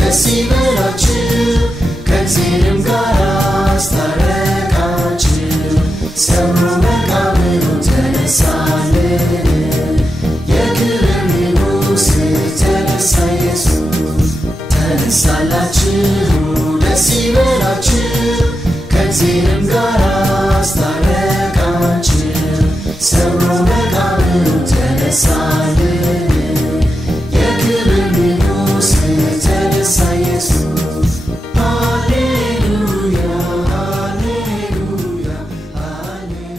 ደስ ይበላችሁ ከእግዚአብሔርም ጋር አስታረቃችሁ ሰብሮ መቃብሩን ተነሳልን የክብር ንጉሥ ተነሳ ኢየሱስ ተነሳላችሁ ደስ ይበላችሁ ከእግዚአብሔርም ጋር አስታረቃችሁ ሰብሮ መቃብሩን ተነሳልን የክብር ንጉሥ ተነሳ ኢየሱስ ሃሌሉያ ሃሌሉያ ሃሌሉያ።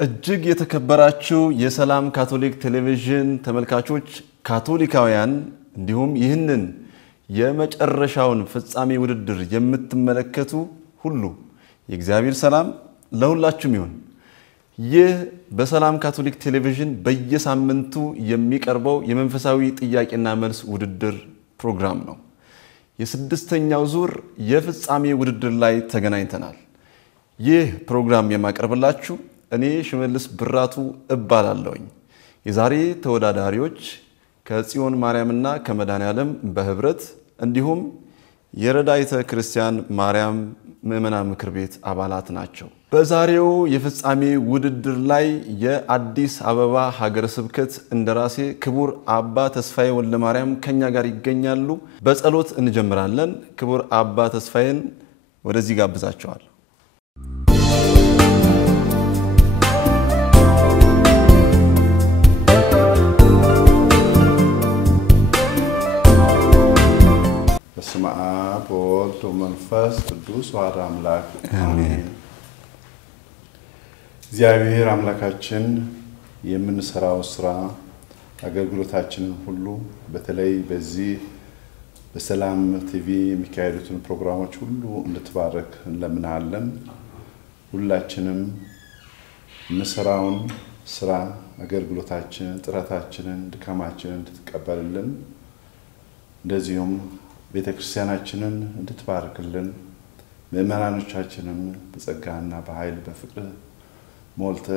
እጅግ የተከበራችሁ የሰላም ካቶሊክ ቴሌቪዥን ተመልካቾች ካቶሊካውያን እንዲሁም ይህንን የመጨረሻውን ፍጻሜ ውድድር የምትመለከቱ ሁሉ የእግዚአብሔር ሰላም ለሁላችሁም ይሁን። ይህ በሰላም ካቶሊክ ቴሌቪዥን በየሳምንቱ የሚቀርበው የመንፈሳዊ ጥያቄና መልስ ውድድር ፕሮግራም ነው። የስድስተኛው ዙር የፍጻሜ ውድድር ላይ ተገናኝተናል። ይህ ፕሮግራም የማቀርብላችሁ እኔ ሽመልስ ብራቱ እባላለሁኝ። የዛሬ ተወዳዳሪዎች ከጽዮን ማርያምና ከመድኃኔዓለም በህብረት እንዲሁም የረዳይተ ክርስቲያን ማርያም ምእመናን ምክር ቤት አባላት ናቸው። በዛሬው የፍጻሜ ውድድር ላይ የአዲስ አበባ ሀገረ ስብከት እንደራሴ ክቡር አባ ተስፋዬ ወልደ ማርያም ከኛ ጋር ይገኛሉ። በጸሎት እንጀምራለን። ክቡር አባ ተስፋዬን ወደዚህ ጋብዛቸዋል። በስመ አብ ወወልድ ወመንፈስ ቅዱስ አሐዱ አምላክ አሜን። እግዚአብሔር አምላካችን የምንሰራው ስራ አገልግሎታችን ሁሉ በተለይ በዚህ በሰላም ቲቪ የሚካሄዱትን ፕሮግራሞች ሁሉ እንድትባርክ እንለምናለን። ሁላችንም እንሰራውን ስራ አገልግሎታችን ጥረታችንን ድካማችንን እንድትቀበልልን እንደዚሁም ቤተክርስቲያናችንን እንድትባርክልን ምእመናኖቻችንን በጸጋና በኃይል በፍቅር ሞልተ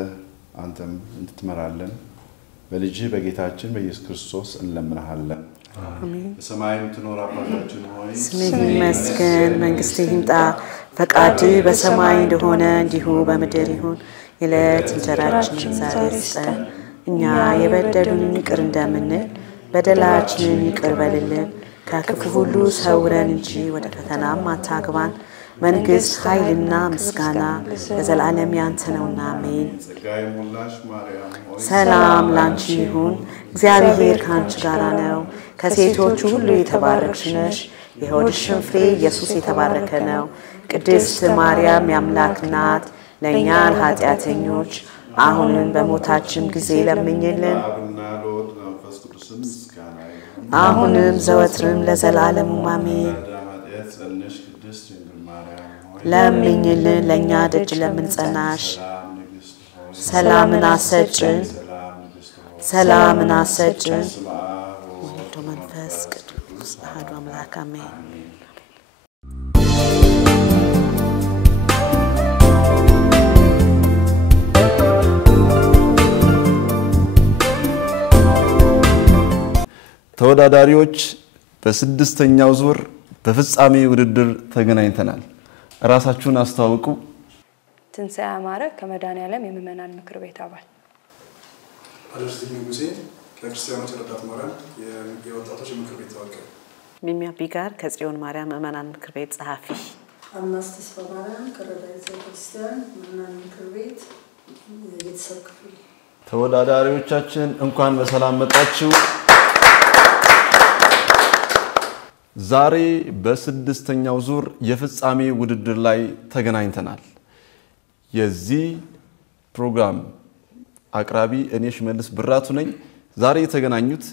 አንተም እንድትመራለን በልጅ በጌታችን በኢየሱስ ክርስቶስ እንለምናለን። አሜን። በሰማይ የምትኖር አባታችን ሆይ ስምህ ይመስገን፣ መንግስትህ ይምጣ፣ ፈቃድህ በሰማይ እንደሆነ እንዲሁ በምድር ይሁን። የዕለት እንጀራችንን ዛሬ ስጠን፣ እኛ የበደሉንን ይቅር እንደምንል በደላችንን ይቅር በልልን፣ ከክፉ ሁሉ ሰውረን እንጂ ወደ ፈተናም አታግባን። መንግስት ኃይልና ምስጋና ለዘላለም ያንተ ነውና አሜን። ሰላም ላንቺ ይሁን፣ እግዚአብሔር ካንቺ ጋር ነው፣ ከሴቶች ሁሉ የተባረክሽ ነሽ፣ የሆድሽም ፍሬ ኢየሱስ የተባረከ ነው። ቅድስት ማርያም የአምላክ እናት ለእኛ ኃጢአተኞች አሁንም በሞታችን ጊዜ ለምኝልን፣ አሁንም ዘወትርም ለዘላለም አሜን። ለምኝልን ለእኛ ደጅ ለምንጸናሽ ሰላምን አሰጭን፣ ሰላምን አሰጭን። ወልድ መንፈስ ቅዱስ አሐዱ አምላክ አሜን። ተወዳዳሪዎች በስድስተኛው ዙር በፍጻሜ ውድድር ተገናኝተናል። ራሳችሁን አስተዋውቁ። ትንሣኤ አማረ ከመድኃኔዓለም የምእመናን ምክር ቤት አባል። አለርዚኝ ንጉሴ ከክርስቲያኖች ረዳት ማርያም የወጣቶች ምክር ቤት ተወካይ። ሚሚ አቢጋር ከጽዮን ማርያም ምእመናን ምክር ቤት ጸሐፊ። አምናስ ተስፋ ማርያም ከረዳይተ ክርስቲያን ምእመናን ምክር ቤት የቤተሰብ ክፍል። ተወዳዳሪዎቻችን እንኳን በሰላም መጣችሁ። ዛሬ በስድስተኛው ዙር የፍጻሜ ውድድር ላይ ተገናኝተናል። የዚህ ፕሮግራም አቅራቢ እኔ ሽመልስ ብራቱ ነኝ። ዛሬ የተገናኙት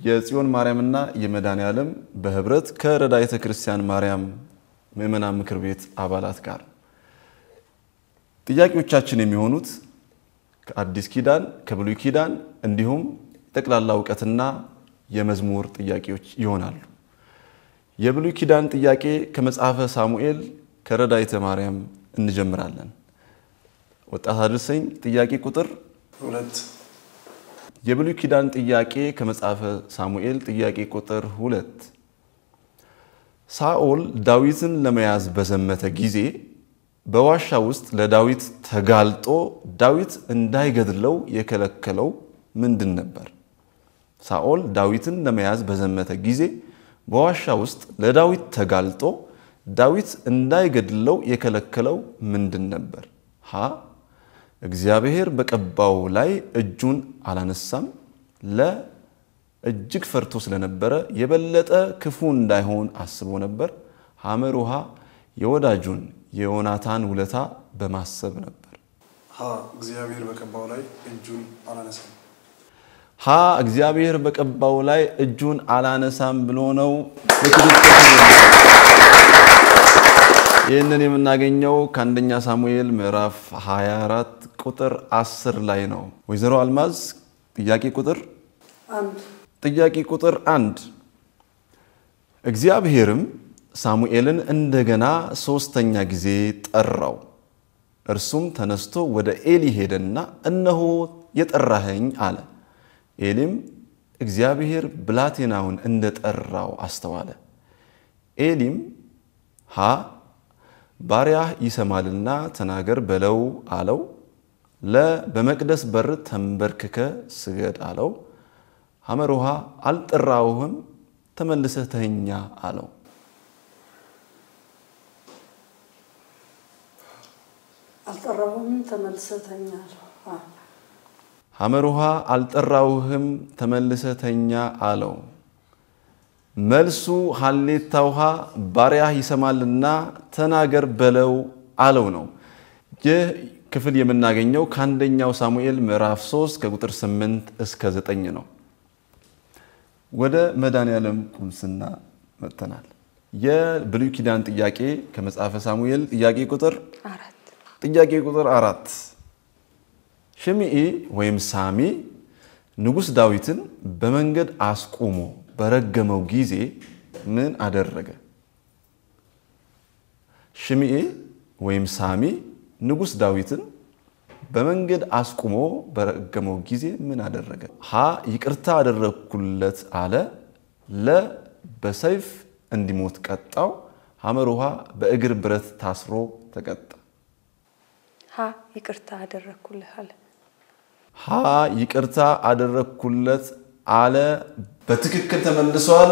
የጽዮን ማርያምና የመድኃኔዓለም በህብረት ከረዳይተ ክርስቲያን ማርያም ምእመናን ምክር ቤት አባላት ጋር ጥያቄዎቻችን የሚሆኑት ከአዲስ ኪዳን ከብሉይ ኪዳን እንዲሁም ጠቅላላ ዕውቀትና የመዝሙር ጥያቄዎች ይሆናሉ። የብሉይ ኪዳን ጥያቄ ከመጽሐፈ ሳሙኤል ከረዳይተ ማርያም እንጀምራለን። ወጣት አድርሰኝ ጥያቄ ቁጥር 2 የብሉይ ኪዳን ጥያቄ ከመጽሐፈ ሳሙኤል ጥያቄ ቁጥር 2 ሳኦል ዳዊትን ለመያዝ በዘመተ ጊዜ በዋሻ ውስጥ ለዳዊት ተጋልጦ ዳዊት እንዳይገድለው የከለከለው ምንድን ነበር? ሳኦል ዳዊትን ለመያዝ በዘመተ ጊዜ በዋሻ ውስጥ ለዳዊት ተጋልጦ ዳዊት እንዳይገድለው የከለከለው ምንድን ነበር? ሀ እግዚአብሔር በቀባው ላይ እጁን አላነሳም። ለ እጅግ ፈርቶ ስለነበረ የበለጠ ክፉ እንዳይሆን አስቦ ነበር። ሐመር ውሃ የወዳጁን የዮናታን ውለታ በማሰብ ነበር። ሀ እግዚአብሔር በቀባው ላይ እጁን አላነሳም። ሀ እግዚአብሔር በቀባው ላይ እጁን አላነሳም ብሎ ነው። ይህንን የምናገኘው ከአንደኛ ሳሙኤል ምዕራፍ 24 ቁጥር 10 ላይ ነው። ወይዘሮ አልማዝ ጥያቄ ቁጥር 1 እግዚአብሔርም ሳሙኤልን እንደገና 3ኛ ጊዜ ጠራው። እርሱም ተነስቶ ወደ ኤሊ ሄደና እነሆ የጠራኸኝ አለ። ኤሊም እግዚአብሔር ብላቴናውን እንደጠራው አስተዋለ። ኤሊም ሀ ባሪያህ ይሰማልና ተናገር በለው አለው። ለ በመቅደስ በር ተንበርክከ ስገድ አለው። ሐመር ውሃ አልጠራውህም ተመልሰህ ተኛ አለው። አልጠራውህም ተመልሰህ ተኛ አለው። ሐመር ውሃ አልጠራውህም ተመልሰህ ተኛ አለው። መልሱ ሐሌታ ውሃ ባሪያህ ይሰማልና ተናገር በለው አለው ነው። ይህ ክፍል የምናገኘው ከአንደኛው ሳሙኤል ምዕራፍ 3 ከቁጥር 8 እስከ 9 ነው። ወደ መድኃኔዓለም ቁምስና መጥተናል። የብሉይ ኪዳን ጥያቄ ከመጽሐፈ ሳሙኤል ጥያቄ ቁጥር 4 ሽምዒ ወይም ሳሚ ንጉሥ ዳዊትን በመንገድ አስቆሞ በረገመው ጊዜ ምን አደረገ? ሽምዒ ወይም ሳሚ ንጉሥ ዳዊትን በመንገድ አስቆሞ በረገመው ጊዜ ምን አደረገ? ሀ ይቅርታ አደረኩለት አለ። ለ በሰይፍ እንዲሞት ቀጣው። ሐመር ውሃ በእግር ብረት ታስሮ ተቀጣ። ሀ ይቅርታ አደረኩለት አለ። ሀ ይቅርታ አደረኩለት አለ። በትክክል ተመልሷል።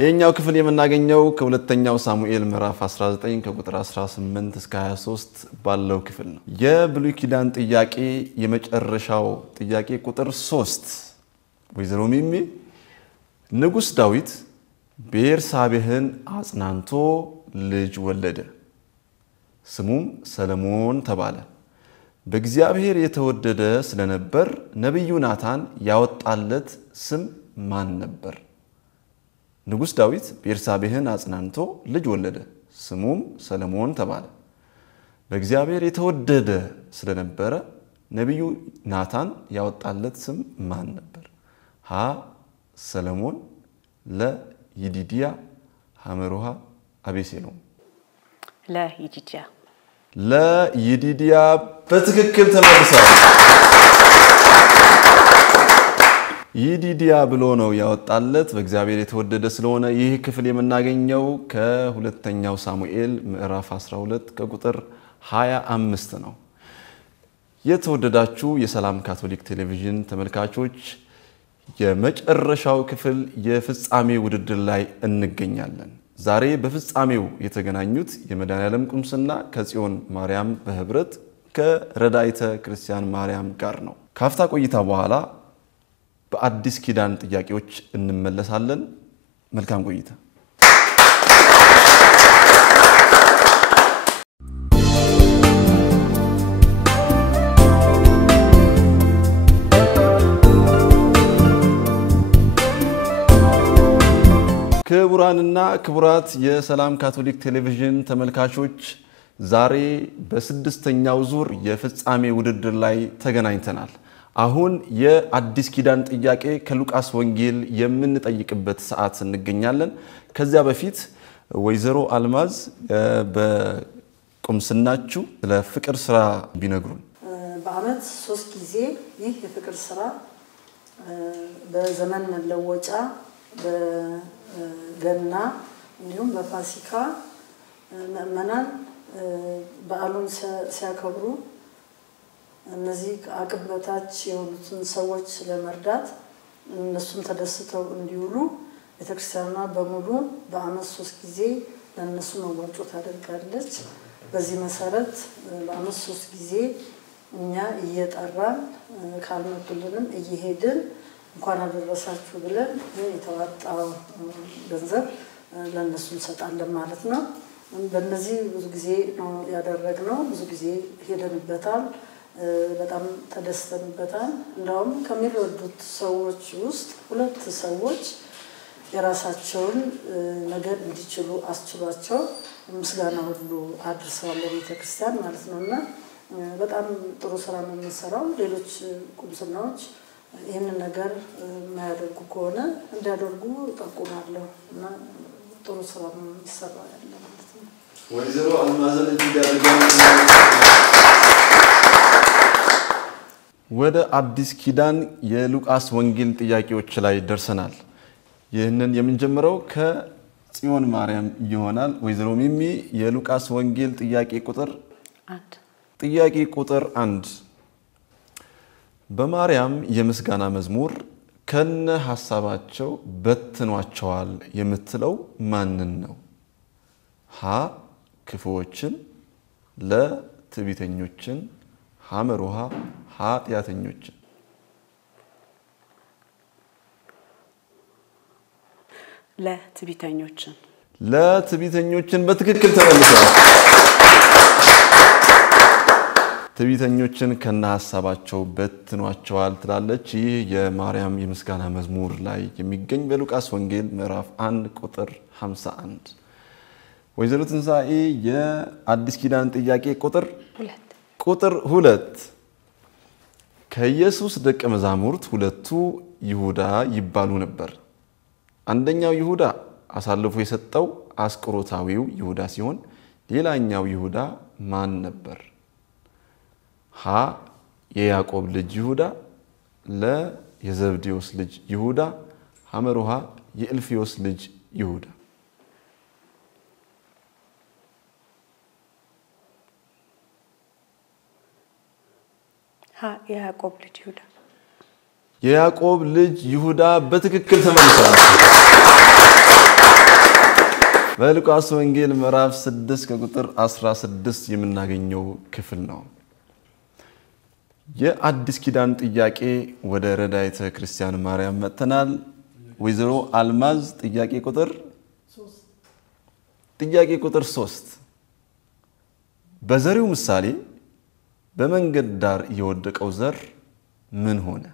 የኛው ክፍል የምናገኘው ከሁለተኛው ሳሙኤል ምዕራፍ 19 ከቁጥር 18 እስከ 23 ባለው ክፍል ነው። የብሉይ ኪዳን ጥያቄ የመጨረሻው ጥያቄ ቁጥር 3 ወይዘሮ ሚሚ ንጉሥ ዳዊት ቤርሳቤህን አጽናንቶ ልጅ ወለደ፣ ስሙም ሰለሞን ተባለ። በእግዚአብሔር የተወደደ ስለነበር ነቢዩ ናታን ያወጣለት ስም ማን ነበር? ንጉሥ ዳዊት ቤርሳቤህን አጽናንቶ ልጅ ወለደ፣ ስሙም ሰለሞን ተባለ። በእግዚአብሔር የተወደደ ስለነበረ ነቢዩ ናታን ያወጣለት ስም ማን ነበር? ሀ ሰለሞን፣ ለ ይዲድያ፣ ሐመር ውሃ አቤሴሎም። ለይዲድያ በትክክል ተመልሷል። ይዲድያ ብሎ ነው ያወጣለት በእግዚአብሔር የተወደደ ስለሆነ። ይህ ክፍል የምናገኘው ከሁለተኛው ሳሙኤል ምዕራፍ 12 ከቁጥር 25 ነው። የተወደዳችሁ የሰላም ካቶሊክ ቴሌቪዥን ተመልካቾች የመጨረሻው ክፍል የፍጻሜ ውድድር ላይ እንገኛለን። ዛሬ በፍጻሜው የተገናኙት የመድኃኔዓለም ቁምስና ከጽዮን ማርያም በህብረት ከረዳይተ ክርስቲያን ማርያም ጋር ነው። ካፍታ ቆይታ በኋላ በአዲስ ኪዳን ጥያቄዎች እንመለሳለን። መልካም ቆይታ። ክቡራንና ክቡራት የሰላም ካቶሊክ ቴሌቪዥን ተመልካቾች ዛሬ በስድስተኛው ዙር የፍጻሜ ውድድር ላይ ተገናኝተናል። አሁን የአዲስ ኪዳን ጥያቄ ከሉቃስ ወንጌል የምንጠይቅበት ሰዓት እንገኛለን። ከዚያ በፊት ወይዘሮ አልማዝ በቁምስናችሁ ስለ ፍቅር ስራ ቢነግሩን። ባህረ በዓመት 3 ጊዜ ይህ የፍቅር ስራ በዘመን መለወጫ፣ በገና እንዲሁም በፋሲካ ምእመናን በዓሉን ሲያከብሩ እነዚህ አቅም በታች የሆኑትን ሰዎች ለመርዳት እነሱን ተደስተው እንዲውሉ ቤተክርስቲያኗ በሙሉ በዓመት 3 ጊዜ ለነሱ መዋጮ ታደርጋለች። በዚህ መሰረት በዓመት 3 ጊዜ እኛ እየጠራን ካልመጡልንም እየሄድን እንኳን አደረሳችሁ ብለን የተዋጣው ገንዘብ ለነሱ እንሰጣለን ማለት ነው። በእነዚህ ብዙ ጊዜ ነው ያደረግነው። ብዙ ጊዜ ሄደንበታል። በጣም ተደስተንበታል። እንደውም ከሚረዱት ሰዎች ውስጥ 2 ሰዎች የራሳቸውን ነገር እንዲችሉ አስችሏቸው ምስጋና ሁሉ አድርሰዋል ለቤተክርስቲያን ማለት ነውና በጣም ጥሩ ስራ ነው የሚሰራው። ሌሎች ቁምስናዎች ይህንን ነገር የማያደርጉ ከሆነ እንዲያደርጉ ጠቁማለሁ እና ጥሩ ስራ ነው የሚሰራው ያለ ማለት ነው። ወይዘሮ አልማዝን እጅግ አድርገን ወደ አዲስ ኪዳን የሉቃስ ወንጌል ጥያቄዎች ላይ ደርሰናል። ይህንን የምንጀምረው ከጽዮን ማርያም ይሆናል። ወይዘሮ ሚሚ የሉቃስ ወንጌል ጥያቄ ቁጥር 1 በማርያም የምስጋና መዝሙር ከነ ሐሳባቸው በትኗቸዋል የምትለው ማንን ነው? ሀ ክፉዎችን፣ ለ ትዕቢተኞችን፣ ሐመሩሃ ኃጢአተኞችን። ለትዕቢተኞችን በትክክል ተመልሰዋል። ትዕቢተኞችን ከነ ሐሳባቸው በትኗቸዋል ትላለች። ይህ የማርያም የምስጋና መዝሙር ላይ የሚገኝ በሉቃስ ወንጌል ምዕራፍ 1 ቁጥር 51። ወይዘሮ ትንሳኤ የአዲስ ኪዳን ጥያቄ ቁጥር 2 ከኢየሱስ ደቀ መዛሙርት 2ቱ ይሁዳ ይባሉ ነበር። አንደኛው ይሁዳ አሳልፎ የሰጠው አስቆሮታዊው ይሁዳ ሲሆን ሌላኛው ይሁዳ ማን ነበር? ሀ የያዕቆብ ልጅ ይሁዳ፣ ለ የዘብዴዎስ ልጅ ይሁዳ፣ ሐመሩሃ የእልፍዮስ ልጅ ይሁዳ። የያዕቆብ ልጅ ይሁዳ በትክክል ተመልሷል። በሉቃስ ወንጌል ምዕራፍ 6 ከቁጥር 16 የምናገኘው ክፍል ነው። የአዲስ ኪዳን ጥያቄ ወደ ረዳይተ ክርስቲያን ማርያም መጥተናል። ወይዘሮ አልማዝ ጥያቄ ቁጥር 3 በዘሪው ምሳሌ በመንገድ ዳር የወደቀው ዘር ምን ሆነ?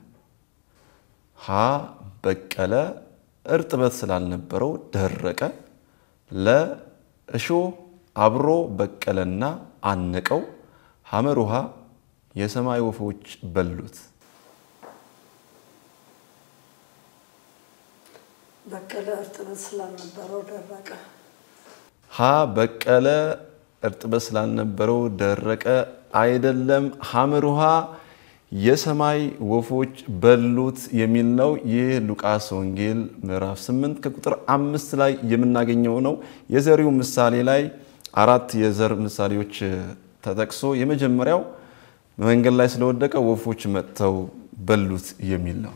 ሀ በቀለ፣ እርጥበት ስላልነበረው ደረቀ፣ ለ እሾህ አብሮ በቀለና አነቀው፣ ሐመሩሃ የሰማይ ወፎች በሉት። በቀለ እርጥበት ስላልነበረው ደረቀ። ሀ በቀለ እርጥበት ስላልነበረው ደረቀ አይደለም። ሐመሩሃ የሰማይ ወፎች በሉት የሚል ነው። ይህ ሉቃስ ወንጌል ምዕራፍ 8 ከቁጥር 5 ላይ የምናገኘው ነው። የዘሪው ምሳሌ ላይ 4 የዘር ምሳሌዎች ተጠቅሶ የመጀመሪያው መንገድ ላይ ስለወደቀ ወፎች መጥተው በሉት የሚል ነው።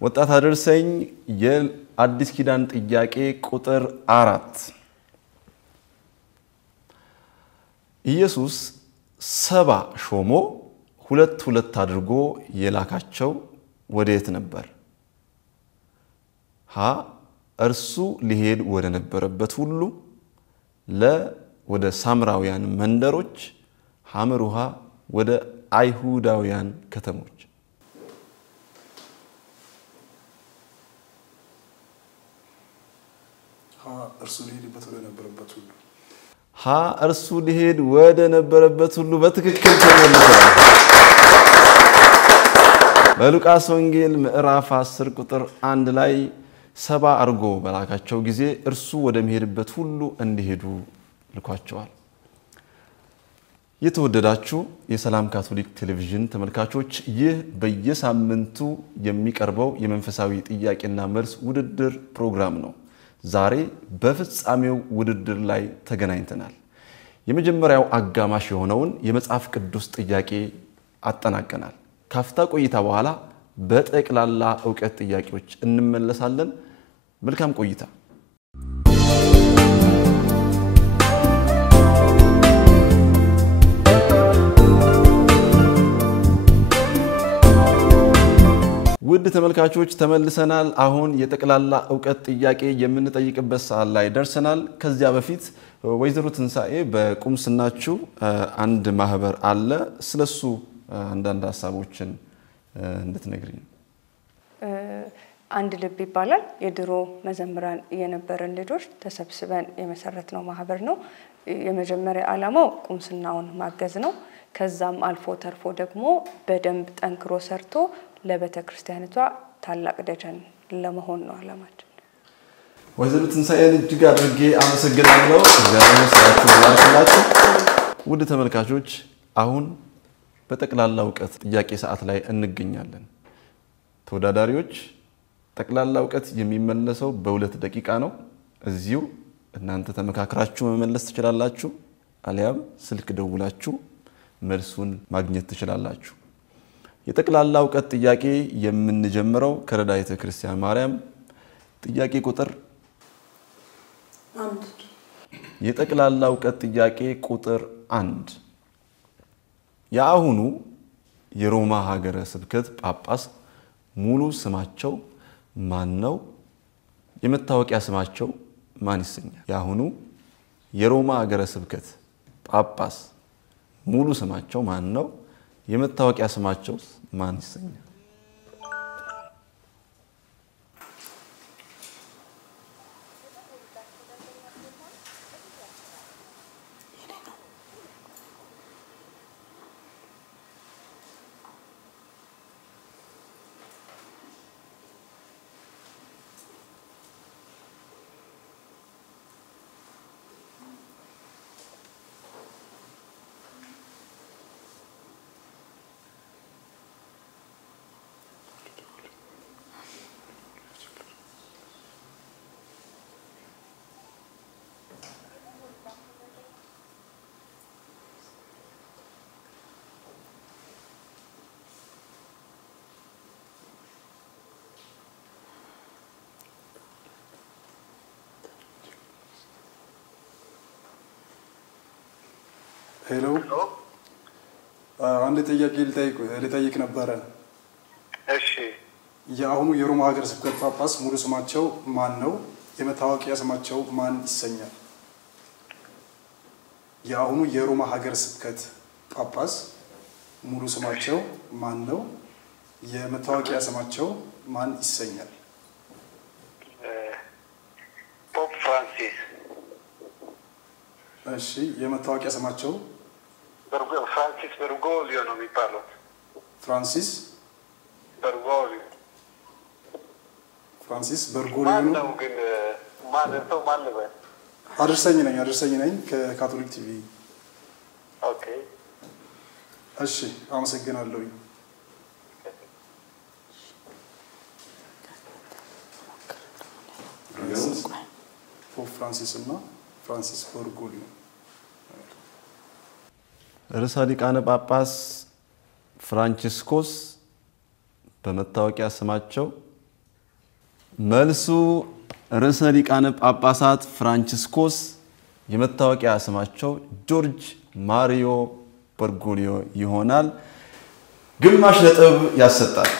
ወጣት አደርሰኝ የአዲስ ኪዳን ጥያቄ ቁጥር 4 ኢየሱስ 70 ሾሞ 2 አድርጎ የላካቸው ወዴት ነበር? ሀ እርሱ ሊሄድ ወደ ነበረበት ሁሉ፣ ለ ወደ ሳምራውያን መንደሮች፣ ሐመሩሃ ወደ አይሁዳውያን ከተሞች። ሀ እርሱ ሊሄድ ወደ ነበረበት ሁሉ በትክክል ተመልሷል። በሉቃስ ወንጌል ምዕራፍ 10 ቁጥር 1 ላይ 70 አድርጎ በላካቸው ጊዜ እርሱ ወደሚሄድበት ሁሉ እንዲሄዱ ልኳቸዋል። የተወደዳችሁ የሰላም ካቶሊክ ቴሌቪዥን ተመልካቾች ይህ በየሳምንቱ የሚቀርበው የመንፈሳዊ ጥያቄና መልስ ውድድር ፕሮግራም ነው። ዛሬ በፍጻሜው ውድድር ላይ ተገናኝተናል። የመጀመሪያው አጋማሽ የሆነውን የመጽሐፍ ቅዱስ ጥያቄ አጠናቀናል። ካፍታ ቆይታ በኋላ በጠቅላላ ዕውቀት ጥያቄዎች እንመለሳለን። መልካም ቆይታ። ውድ ተመልካቾች ተመልሰናል። አሁን የጠቅላላ ዕውቀት ጥያቄ የምንጠይቅበት ሰዓት ላይ ደርሰናል። ከዚያ በፊት ወይዘሮ ትንሳኤ በቁምስናችሁ አንድ ማህበር አለ። ስለሱ አንዳንድ ሐሳቦችን እንድትነግሪኝ። አንድ ልብ ይባላል። የድሮ መዘምራን የነበረን ልጆች ተሰብስበን የመሰረትነው ማህበር ነው። የመጀመሪያ ዓላማው ቁምስናውን ማገዝ ነው። ከዛም አልፎ ተርፎ ደግሞ በደንብ ጠንክሮ ሰርቶ ለቤተ ክርስቲያኒቷ ታላቅ ደጀን ለመሆን ነው ዓላማችን። ወይዘሮ ትንሳኤን እጅግ አድርጌ አመሰግናለሁ። እግዚአብሔር ይመስገን ይባርክላችሁ። ውድ ተመልካቾች አሁን በጠቅላላ ዕውቀት ጥያቄ ሰዓት ላይ እንገኛለን። ተወዳዳሪዎች ጠቅላላ ዕውቀት የሚመለሰው በ2 ደቂቃ ነው። እዚሁ እናንተ ተመካክራችሁ መመለስ ትችላላችሁ፣ አሊያም ስልክ ደውላችሁ መልሱን ማግኘት ትችላላችሁ። የጠቅላላ ዕውቀት ጥያቄ የምንጀምረው ከረዳይተ ክርስቲያን ማርያም ጥያቄ ቁጥር 1 የጠቅላላ ዕውቀት ጥያቄ ቁጥር 1 የአሁኑ የሮማ ሀገረ ስብከት ጳጳስ ሙሉ ስማቸው ማን ነው? የመታወቂያ ስማቸው ማን ይሰኛል? የአሁኑ የሮማ ሀገረ ስብከት ጳጳስ ሙሉ ስማቸው ማን ነው? የመታወቂያ ስማቸው ማን ይሰኛል? ሄሎ አንድ ጥያቄ ልጠይቅ ነበረ። እሺ የአሁኑ የሮማ ሀገረ ስብከት ጳጳስ ሙሉ ስማቸው ማን ነው? የመታወቂያ ስማቸው ማን ይሰኛል? የአሁኑ የሮማ ሀገረ ስብከት ጳጳስ ሙሉ ስማቸው ማን ነው? የመታወቂያ ስማቸው ማን ይሰኛል? ፖፕ ፍራንሲስ። እሺ የመታወቂያ ስማቸው ፍራንሲስ በርጎሊዮ ነው የሚባለው። ፍራንሲስ በርጎሊዮ። ፍራንሲስ በርጎሊዮ ነው ግን ማለት ነው ማለት ነው። አድርሰኝ ነኝ ከካቶሊክ ቲቪ። ኦኬ እሺ አመሰግናለሁ። ፖፕ ፍራንሲስ እና ፍራንሲስ በርጎሊዮ ርዕሰ ሊቃነ ጳጳስ ፍራንቺስኮስ በመታወቂያ ስማቸው መልሱ ርዕሰ ሊቃነ ጳጳሳት ፍራንቺስኮስ የመታወቂያ ስማቸው ጆርጅ ማሪዮ በርጎሊዮ ይሆናል። ግማሽ ነጥብ ያሰጣል።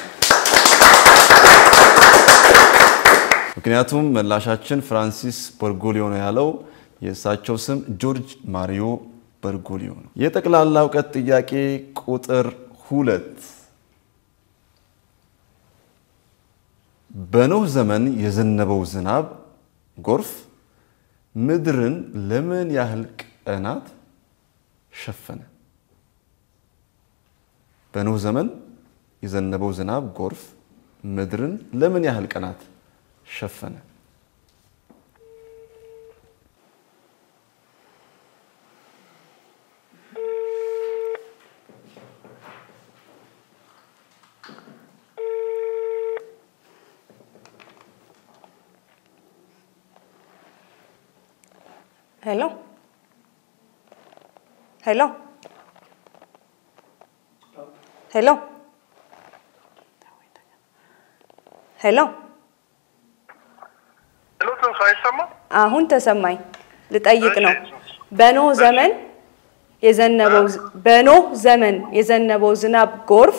ምክንያቱም መላሻችን ፍራንሲስ በርጎሊዮ ነው ያለው፣ የእሳቸው ስም ጆርጅ ማሪዮ በርጎሊዮ ነው። የጠቅላላ ዕውቀት ጥያቄ ቁጥር 2 በኖህ ዘመን የዘነበው ዝናብ ጎርፍ ምድርን ለምን ያህል ቀናት ሸፈነ? በኖህ ዘመን የዘነበው ዝናብ ጎርፍ ምድርን ለምን ያህል ቀናት ሸፈነ? Hello. Hello. Hello. Hello. Hello, ተሰማኝ? አሁን ተሰማኝ። ልጠይቅ ነው። በኖህ ዘመን የዘነበው ዝናብ ጎርፍ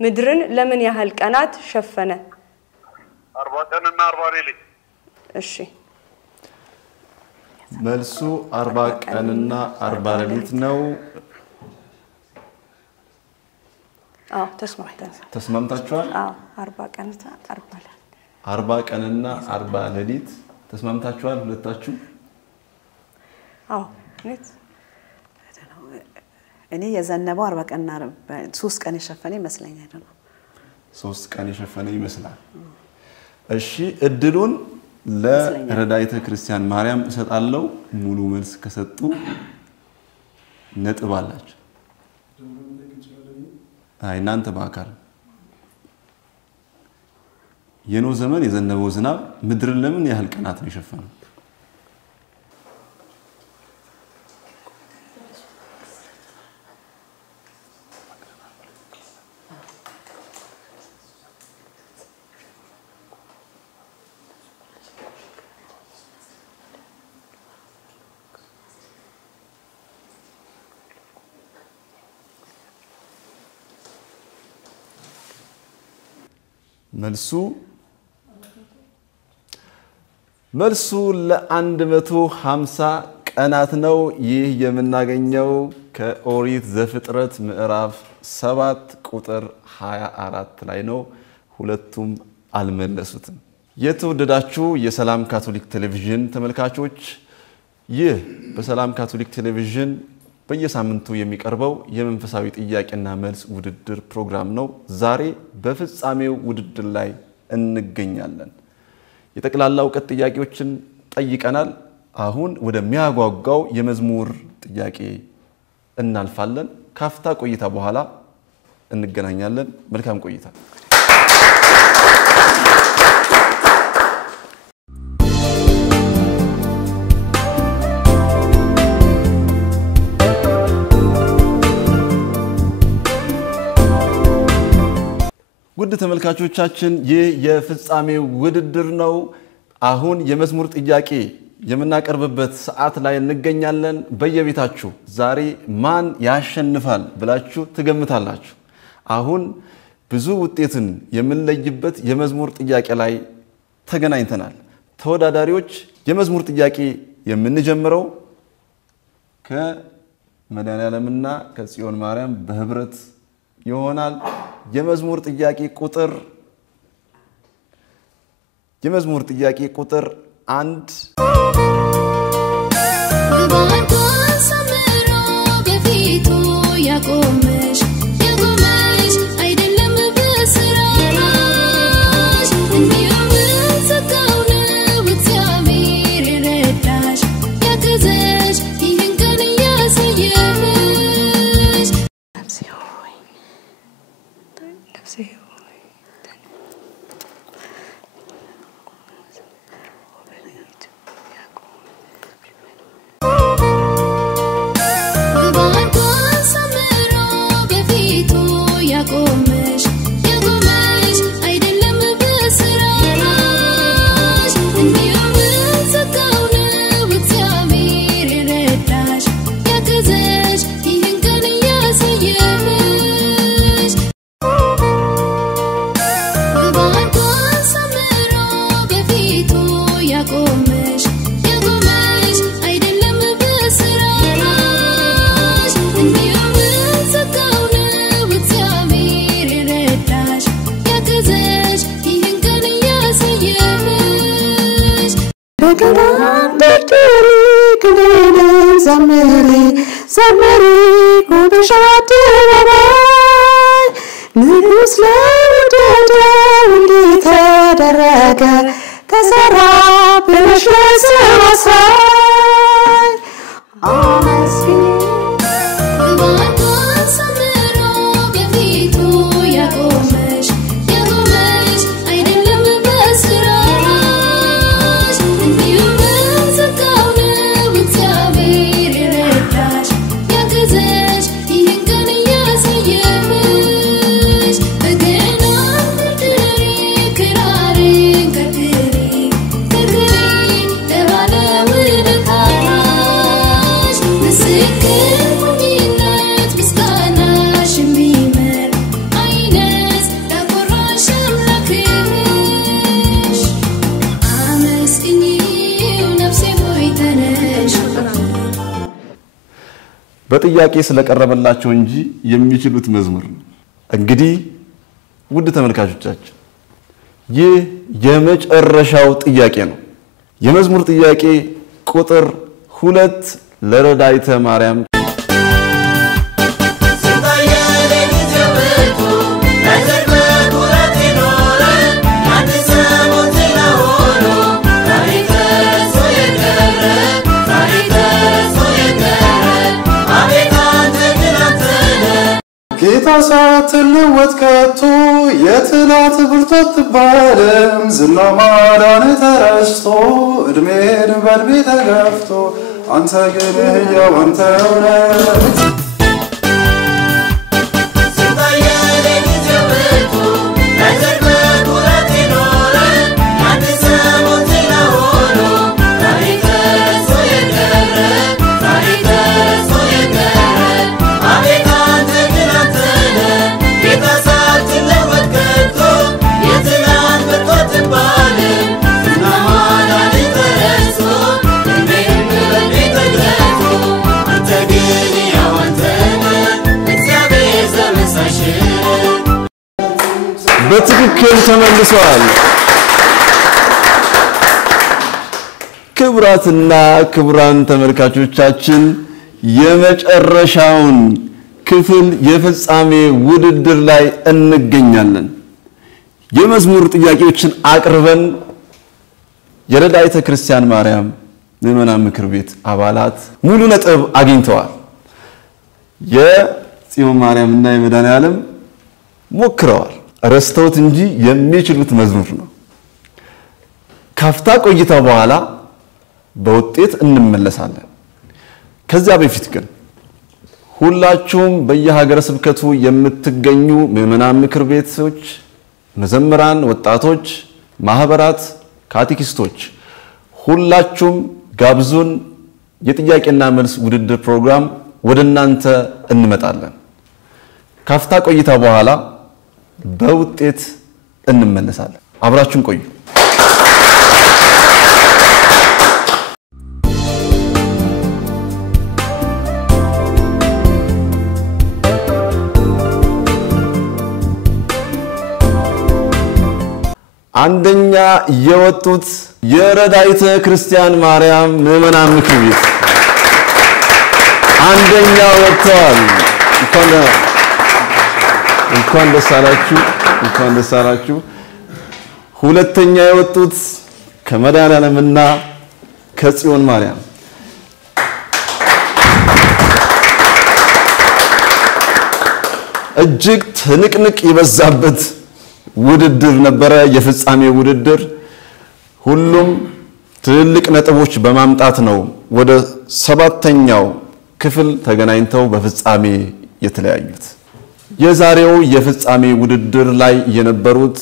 ምድርን ለምን ያህል ቀናት ሸፈነ? 40 ቀንና 40 ሌሊት። እሺ መልሱ 40 ቀንና 40 ሌሊት ነው። አዎ ተስማምታችኋል? አዎ 40 ቀንና 40 ሌሊት 40 ቀንና 40 ሌሊት ተስማምታችኋል ሁለታችሁ? አዎ እኔ የዘነበው 40 ቀንና 3 ቀን የሸፈነ ይመስለኛል ነው 3 ቀን የሸፈነ ይመስላል። እሺ እድሉን ለረዳይተ ክርስቲያን ማርያም እሰጣለሁ። ሙሉ መልስ ከሰጡ ነጥብ አላችሁ። እናንተ በአካል የኖህ ዘመን የዘነበው ዝናብ ምድርን ለምን ያህል ቀናት ነው የሸፈነው? መልሱ ለ150 ቀናት ነው። ይህ የምናገኘው ከኦሪት ዘፍጥረት ምዕራፍ 7 ቁጥር 24 ላይ ነው። ሁለቱም አልመለሱትም። የተወደዳችሁ የሰላም ካቶሊክ ቴሌቪዥን ተመልካቾች፣ ይህ በሰላም ካቶሊክ ቴሌቪዥን በየሳምንቱ የሚቀርበው የመንፈሳዊ ጥያቄና መልስ ውድድር ፕሮግራም ነው። ዛሬ በፍጻሜው ውድድር ላይ እንገኛለን። የጠቅላላ ዕውቀት ጥያቄዎችን ጠይቀናል። አሁን ወደሚያጓጓው የመዝሙር ጥያቄ እናልፋለን። ካፍታ ቆይታ በኋላ እንገናኛለን። መልካም ቆይታ። ውድ ተመልካቾቻችን ይህ የፍጻሜው ውድድር ነው። አሁን የመዝሙር ጥያቄ የምናቀርብበት ሰዓት ላይ እንገኛለን። በየቤታችሁ ዛሬ ማን ያሸንፋል ብላችሁ ትገምታላችሁ? አሁን ብዙ ውጤትን የምንለይበት የመዝሙር ጥያቄ ላይ ተገናኝተናል። ተወዳዳሪዎች የመዝሙር ጥያቄ የምንጀምረው ከመድኃኔዓለምና ከጽዮን ማርያም በህብረት ይሆናል። የመዝሙር ጥያቄ ቁጥር 1 ዘመሪ ቁጥሻት ባባይ ንጉስ ለወደደው እንዲተደረገ ተሰራ ብለሽ ለሰማሳይ አመስግኝ Thank you. በጥያቄ ስለቀረበላቸው እንጂ የሚችሉት መዝሙር ነው። እንግዲህ ውድ ተመልካቾቻችን ይህ የመጨረሻው ጥያቄ ነው። የመዝሙር ጥያቄ ቁጥር 2 ለረዳይተ ማርያም ጌታ ሳትለወጥ ከቶ የትናንት ብርታት ትባልም ዝና ማዳን ተረስቶ እድሜን በእድሜ ተገፍቶ አንተ ግን ሕያው አንተ እውነት በትክክል ተመልሷል። ክብራትና ክብራን ተመልካቾቻችን የመጨረሻውን ክፍል የፍጻሜ ውድድር ላይ እንገኛለን። የመዝሙር ጥያቄዎችን አቅርበን የረዳይተ ክርስቲያን ማርያም ምዕመናን ምክር ቤት አባላት ሙሉ ነጥብ አግኝተዋል። የጽዮን ማርያምና የመድኃኔዓለም ሞክረዋል። ረስተውት እንጂ የሚችሉት መዝሙር ነው። ካፍታ ቆይታ በኋላ በውጤት እንመለሳለን። ከዚያ በፊት ግን ሁላችሁም በየሀገረ ስብከቱ የምትገኙ ምዕመናን ምክር ቤቶች፣ መዘምራን፣ ወጣቶች፣ ማህበራት፣ ካቴኪስቶች ሁላችሁም ጋብዙን። የጥያቄና መልስ ውድድር ፕሮግራም ወደናንተ እንመጣለን። ካፍታ ቆይታ በኋላ በውጤት እንመለሳለን። አብራችሁን ቆዩ። አንደኛ የወጡት የረዳይተ ክርስቲያን ማርያም ምዕመናን ምክር ቤት አንደኛ ወጥተዋል። እንኳን ደስ አላችሁ። ሁለተኛ የወጡት ከመድኃኔዓለምና ከጽዮን ማርያም እጅግ ትንቅንቅ የበዛበት ውድድር ነበረ። የፍጻሜ ውድድር ሁሉም ትልቅ ነጥቦች በማምጣት ነው ወደ 7ኛው ክፍል ተገናኝተው በፍጻሜ የተለያዩት። የዛሬው የፍጻሜ ውድድር ላይ የነበሩት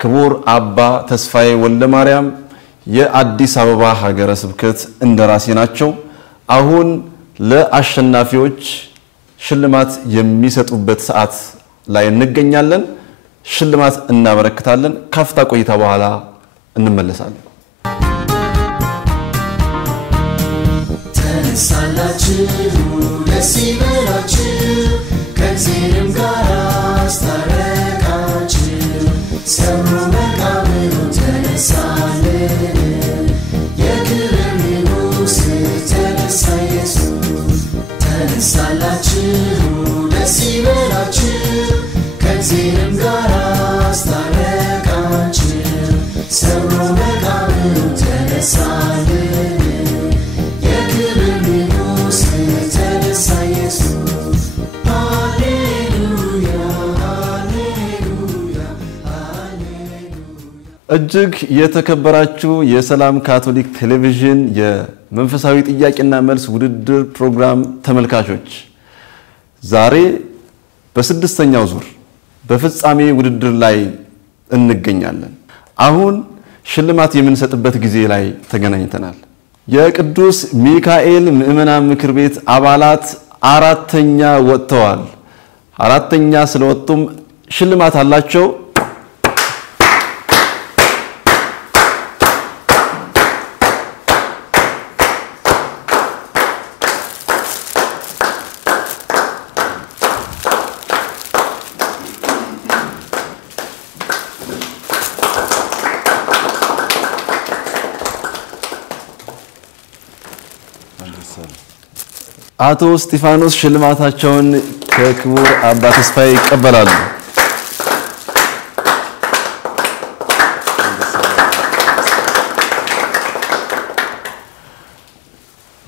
ክቡር አባ ተስፋዬ ወልደ ማርያም የአዲስ አበባ ሀገረ ስብከት እንደራሴ ናቸው። አሁን ለአሸናፊዎች ሽልማት የሚሰጡበት ሰዓት ላይ እንገኛለን። ሽልማት እናበረክታለን። ካፍታ ቆይታ በኋላ እንመለሳለን። ተነሳላችሁ ደስ ይበላችሁ ከእግዚአብሔርም ጋር አስታረቃችሁ ሰብሮ መቃብሩ ተነሳልን የክብር ንጉሥ ተነሳ ኢየሱስ ተነሳላችሁ ደስ ይበላችሁ ከእግዚአብሔርም ጋር አስታረቃችሁ ሰብሮ መቃብሩ ተነሳልን የክብር ንጉሥ ተነሳ ኢየሱስ ሃሌሉያ ሃሌሉያ ሃሌሉያ። እጅግ የተከበራችሁ የሰላም ካቶሊክ ቴሌቪዥን የመንፈሳዊ ጥያቄና መልስ ውድድር ፕሮግራም ተመልካቾች ዛሬ በ6ኛው ዙር በፍጻሜ ውድድር ላይ እንገኛለን። አሁን ሽልማት የምንሰጥበት ጊዜ ላይ ተገናኝተናል። የቅዱስ ሚካኤል ምዕመናን ምክር ቤት አባላት 4ኛ ወጥተዋል። 4ኛ ስለወጡም ሽልማት አላቸው። አቶ እስጢፋኖስ ሽልማታቸውን ከክቡር አባ ተስፋዬ ይቀበላሉ።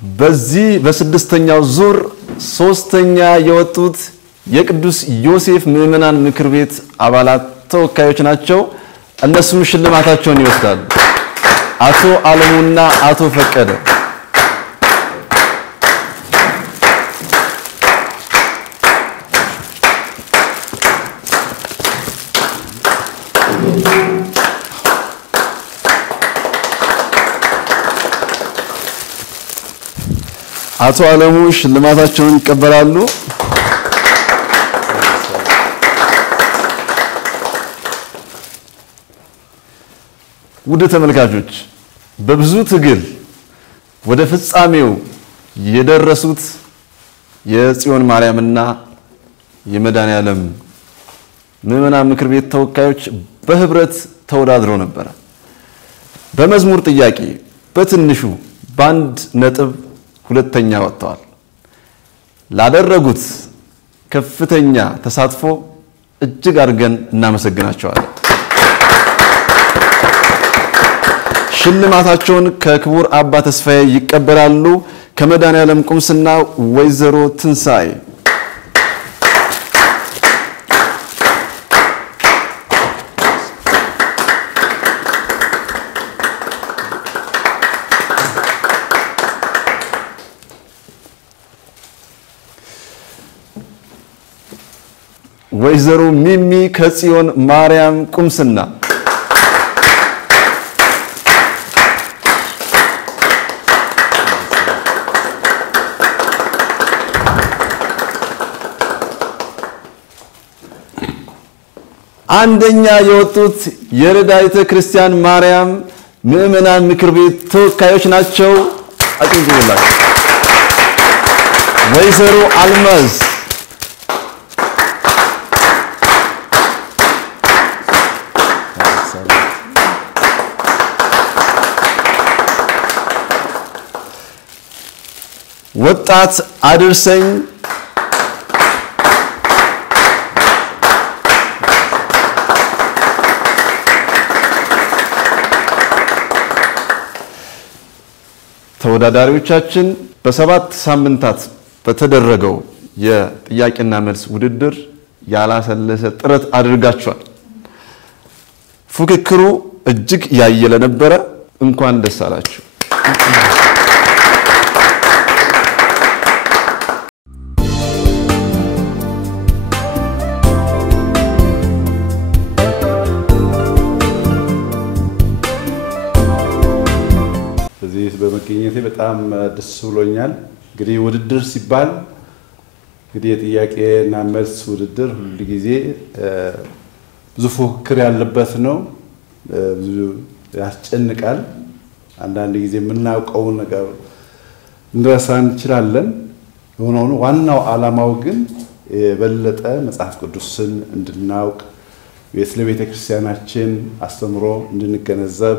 በዚህ በስድስተኛው ዙር ሶስተኛ የወጡት የቅዱስ ዮሴፍ ምዕመናን ምክር ቤት አባላት ተወካዮች ናቸው። እነሱም ሽልማታቸውን ይወስዳሉ። አቶ አለሙና አቶ ፈቀደ አቶ አለሙ ሽልማታቸውን ይቀበላሉ። ውድ ተመልካቾች በብዙ ትግል ወደ ፍጻሜው የደረሱት የጽዮን ማርያምና የመድኃኔዓለም ምዕመናን ምክር ቤት ተወካዮች በህብረት ተወዳድረው ነበር። በመዝሙር ጥያቄ በትንሹ ባንድ ነጥብ ሁለተኛ ወጥተዋል። ላደረጉት ከፍተኛ ተሳትፎ እጅግ አድርገን እናመሰግናቸዋለን። ሽልማታቸውን ከክቡር አባ ተስፋዬ ይቀበላሉ። ከመድኃኔዓለም ቁምስና ወይዘሮ ትንሳኤ ወይዘሮ ሚሚ ከጽዮን ማርያም ቁምስና አንደኛ የወጡት የረዳይተ ክርስቲያን ማርያም ምዕመናን ምክር ቤት ተወካዮች ናቸው። አጥንቱላችሁ ወይዘሮ አልማዝ ወጣት አድርሰኝ ተወዳዳሪዎቻችን በሰባት ሳምንታት በተደረገው የጥያቄና መልስ ውድድር ያላሰለሰ ጥረት አድርጋችኋል። ፉክክሩ እጅግ ያየለ ነበረ። እንኳን ደስ አላችሁ። በመገኘቴ በጣም ደስ ብሎኛል። እንግዲህ ውድድር ሲባል እንግዲህ የጥያቄና መልስ ውድድር ሁሉ ጊዜ ብዙ ፉክክር ያለበት ነው። ብዙ ያስጨንቃል። አንዳንድ ጊዜ የምናውቀው ነገር እንድረሳ እንችላለን። ሆኖ ዋናው ዓላማው ግን የበለጠ መጽሐፍ ቅዱስን እንድናውቅ ስለ ቤተ ክርስቲያናችን አስተምሮ እንድንገነዘብ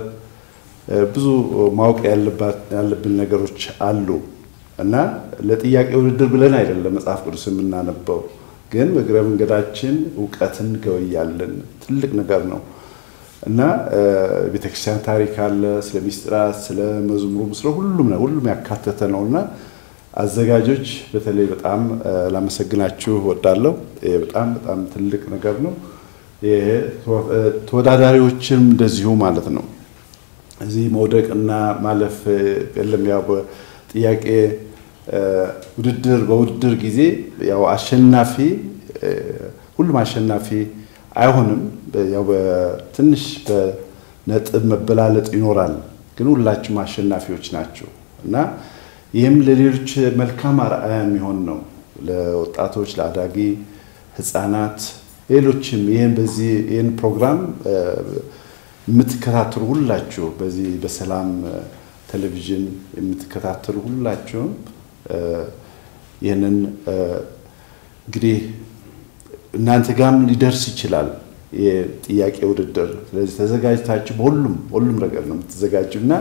ብዙ ማወቅ ያለብን ነገሮች አሉ እና ለጥያቄ ውድድር ብለን አይደለም መጽሐፍ ቅዱስ የምናነበው፣ ግን በእግረ መንገዳችን ዕውቀትን ገበያለን። ትልቅ ነገር ነው እና ቤተክርስቲያን ታሪክ አለ፣ ስለ ሚስጥራት፣ ስለ መዝሙሩ፣ ስለ ሁሉም ያካተተ ነውና አዘጋጆች በተለይ በጣም ላመሰግናችሁ እወዳለሁ። በጣም ትልቅ ነገር ነው። ተወዳዳሪዎችም እንደዚሁ ማለት ነው። እዚህ መውደቅና ማለፍ የለም። ያው በጥያቄ በውድድር ጊዜ ያው አሸናፊ ሁሉም አሸናፊ አይሆንም። ያው በትንሽ በነጥብ መበላለጥ ይኖራል፣ ግን ሁላችሁም አሸናፊዎች ናቸው እና ይህም ለሌሎች መልካም አርአያ የሚሆን ነው። ለወጣቶች፣ ለአዳጊ ህፃናት፣ ሌሎችም ይህን ፕሮግራም የምትከታተሉ ሁላችሁ በዚህ በሰላም ቴሌቪዥን የምትከታተሉ ሁላችሁ ይህንን እንግዲህ እናንተ ጋርም ሊደርስ ይችላል የጥያቄ ውድድር። ስለዚህ ተዘጋጅታችሁ በሁሉም ነገር ነው የምትዘጋጁና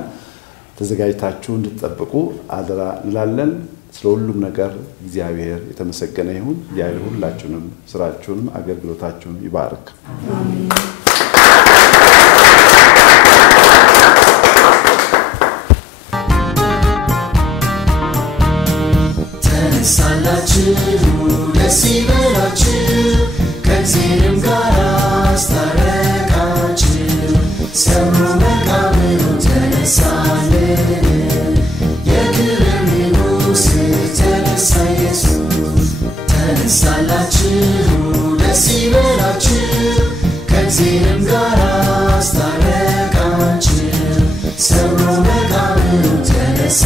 ተዘጋጅታችሁ እንድትጠብቁ አደራ እንላለን። ስለሁሉም ነገር እግዚአብሔር የተመሰገነ ይሁን። እግዚአብሔር ሁላችሁንም ስራችሁንም አገልግሎታችሁንም ይባርክ። አሜን። ተነሳላችሁ ደስ ይበላችሁ ከእግዚአብሔርም ጋር አስታረቃችሁ ሰብሮ መቃብሩን ተነሳልን የክብር ንጉሥ ተነሳ ኢየሱስ ተነሳላችሁ ደስ ይበላችሁ ከእግዚአብሔርም ጋር አስታረቃችሁ ሰብሮ መቃብሩን ተነሳ